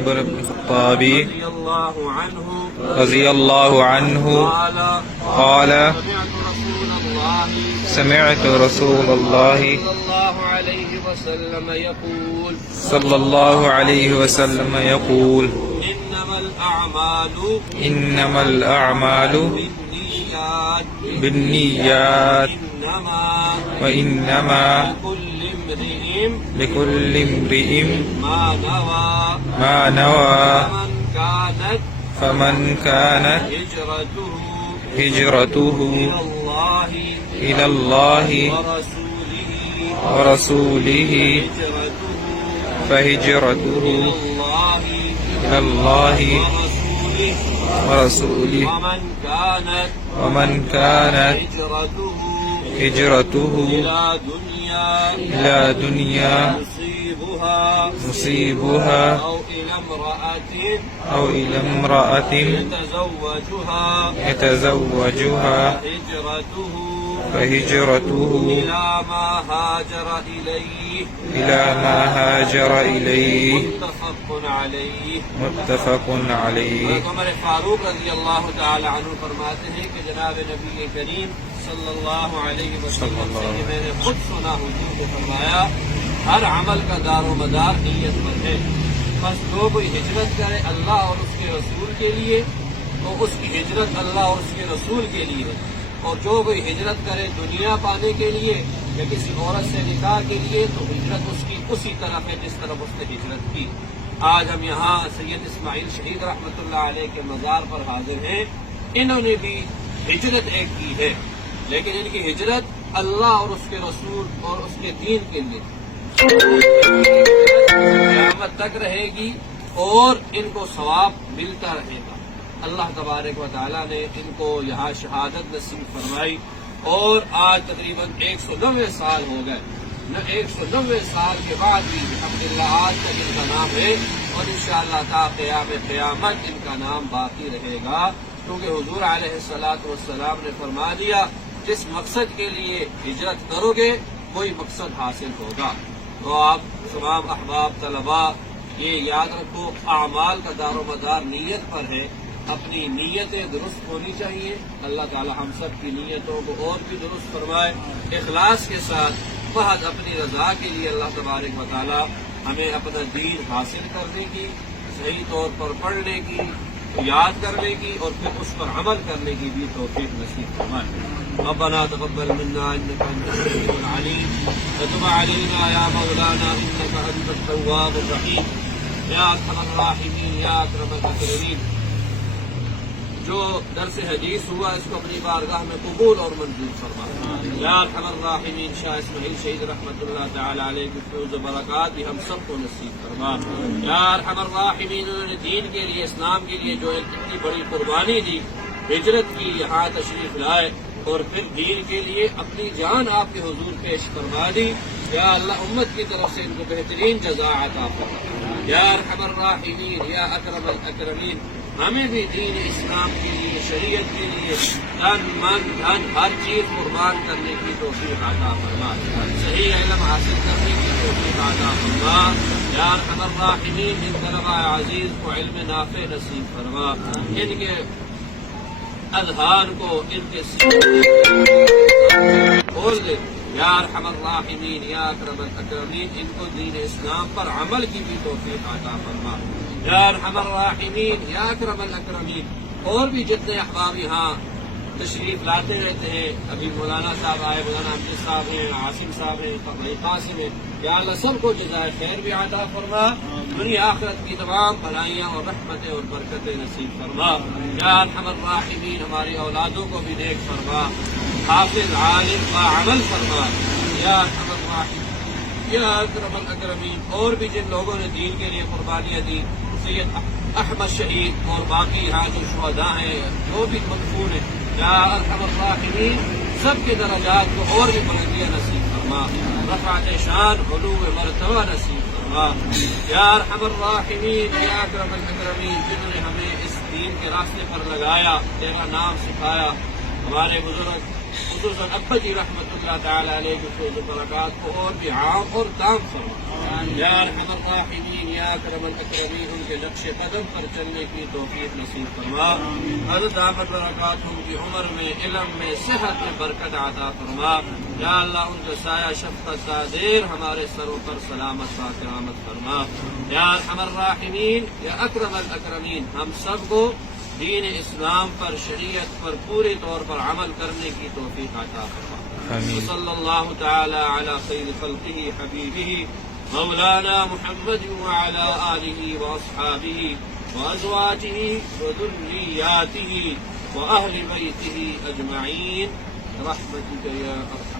عمر بن الخطاب رضی اللہ عنہ قال سمعت سمعت رسول اللہ صلی اللہ علیہ وسلم یقول انما الاعمال بالنیات وانما لكل امرئ ما نوى فمن كانت هجرته إلى الله ورسوله فهجرته إلى الله ورسوله ومن كانت هجرته إلى دنيا يصيبها أو إلى امرأة يتزوجها فهجرته إلى ما هاجر إليه متفق عليه۔ عمر فاروق رضی اللہ تعالی عنہ فرماتے ہیں کہ جناب نبی کریم صلی اللہ علیہ وسلم سے کہ میں نے خود سنا حضور کو فرمایا ہر عمل کا دار و مدار نیت پر ہے، بس جو کوئی ہجرت کرے اللہ اور اس کے رسول کے لیے تو اس کی ہجرت اللہ اور اس کے رسول کے لیے ہے، اور جو کوئی ہجرت کرے دنیا پانے کے لیے یا کسی عورت سے نکاح کے لیے تو ہجرت اس کی اسی طرف ہے جس طرف اس نے ہجرت کی۔ آج ہم یہاں سید اسماعیل شہید رحمۃ اللہ علیہ کے مزار پر حاضر ہیں، انہوں نے بھی ہجرت ایک کی ہے، لیکن ان کی ہجرت اللہ اور اس کے رسول اور اس کے دین کے لیے قیامت تک رہے گی اور ان کو ثواب ملتا رہے گا۔ اللہ تبارک و تعالیٰ نے ان کو یہاں شہادت نصیب فرمائی، اور آج تقریباً 190 سال ہو گئے، 190 سال کے بعد بھی الحمدللہ آج تک ان کا نام ہے، اور انشاءاللہ تا قیام قیامت ان کا نام باقی رہے گا، کیونکہ حضور علیہ الصلوۃ والسلام نے فرما دیا جس مقصد کے لیے ہجرت کرو گے وہی مقصد حاصل ہوگا۔ تو آپ تمام احباب طلباء یہ یاد رکھو، اعمال کا دار و مدار نیت پر ہے، اپنی نیتیں درست ہونی چاہیے، اللہ تعالی ہم سب کی نیتوں کو اور بھی درست فرمائے، اخلاص کے ساتھ محض اپنی رضا کے لیے اللہ تبارک و تعالی ہمیں اپنا دین حاصل کرنے کی، صحیح طور پر پڑھنے کی، یاد کرنے کی اور پھر اس پر عمل کرنے کی بھی توفیق نصیب فرمائے۔ ربنا تقبل منا انك انت السميع العليم وتب علينا يا مولانا انك انت التواب الرحيم يا ارحم الراحمين يا اكرم الاكرمين۔ جو درس حدیث ہوا اس کو اپنی بارگاہ میں قبول اور منظور فرما۔ یا ارحم الراحمین شاہ اسماعیل شہید رحمۃ اللہ تعالی علیہ کی فیض و برکات بھی ہم سب کو نصیب فرما۔ یا ارحم الراحمین، انہوں نے دین کے لیے، اسلام کے لیے جو ایک اتنی بڑی قربانی دی، ہجرت کی، یہاں تشریف لائے اور پھر دین کے لیے اپنی جان آپ کے حضور پیش فرما دی، یا اللہ امت کی طرف سے ان کو بہترین جزا عطا فرما۔ یا ارحم الراحمین یا اکرم الاکرمین، ہمیں بھی دین اسلام کے لیے، شریعت کے لیے تن من دھن ہر چیز قربان کرنے کی توفیق عطا فرما، صحیح علم حاصل کرنے کی توفیق عطا فرما۔ یا ارحم الراحمین، ان طلباء عزیز کو علم نافع نصیب فرما، ان کے اذہان کو، ان کے کھول دے۔ یا ارحم الراحمین یا اکرم الاکرمین، ان کو دین اسلام پر عمل کی بھی توفیق عطا فرما۔ یا ارحم الراحمین یا اکرم الاکرمین، اور بھی جتنے احباب یہاں تشریف لاتے رہتے ہیں، ابھی مولانا صاحب آئے، مولانا امجد صاحب ہیں، عاصم صاحب ہیں، بھائی قاسم ہیں، یا اللہ سب کو جزائے خیر بھی عطا فرما، دنیا آخرت کی تمام بھلائیاں اور رحمتیں اور برکتیں نصیب فرما۔ یا ارحم الراحمین، ہماری اولادوں کو بھی نیک فرما، حافظ عالم باعمل فرما۔ یا ارحم الراحمین یا اکرم الاکرمین، اور بھی جن لوگوں نے دین کے لیے قربانیاں دی، سید احمد شہید اور باقی یہاں جو شہداء ہیں، جو بھی مدفون ہیں، یا ارحم الراحمین سب کے درجات کو اور بھی بلندیاں نصیب فرما، رفعت شان، علو مرتبہ نصیب فرما۔ یا ارحم الراحمین یا اکرم الاکرمین، جنہوں نے ہمیں اس دین کے راستے پر لگایا، تیرا نام سکھایا، ہمارے بزرگ خصوصاً ابا جی رحمۃ اللہ تعالی علیہ کی فیض و برکات کو اور بھی عام اور تام فرما یا ارحم الراحمین یا اکرم الاکرمین، ان کے نقش قدم پر چلنے کی توفیق نصیب فرما، حضرت دامت برکات ان کی عمر میں، علم میں، صحت میں برکت عطا فرما، یا اللہ ان کا سایہ شفقت دیر ہمارے سروں پر سلامت قیامت فرما، یا ارحم الراحمین یا اکرم الاکرمین، ہم سب کو دین اسلام پر، شریعت پر پوری طور پر عمل کرنے کی توفیق عطا فرما۔ آمین۔ صلی اللہ تعالی علی خیر خلقہ حبیبہ مولانا محمد وعلی آلہ واصحابہ وازواجہ وذریاتہ واہل بیتہ اجمعین برحمتک یا ارحم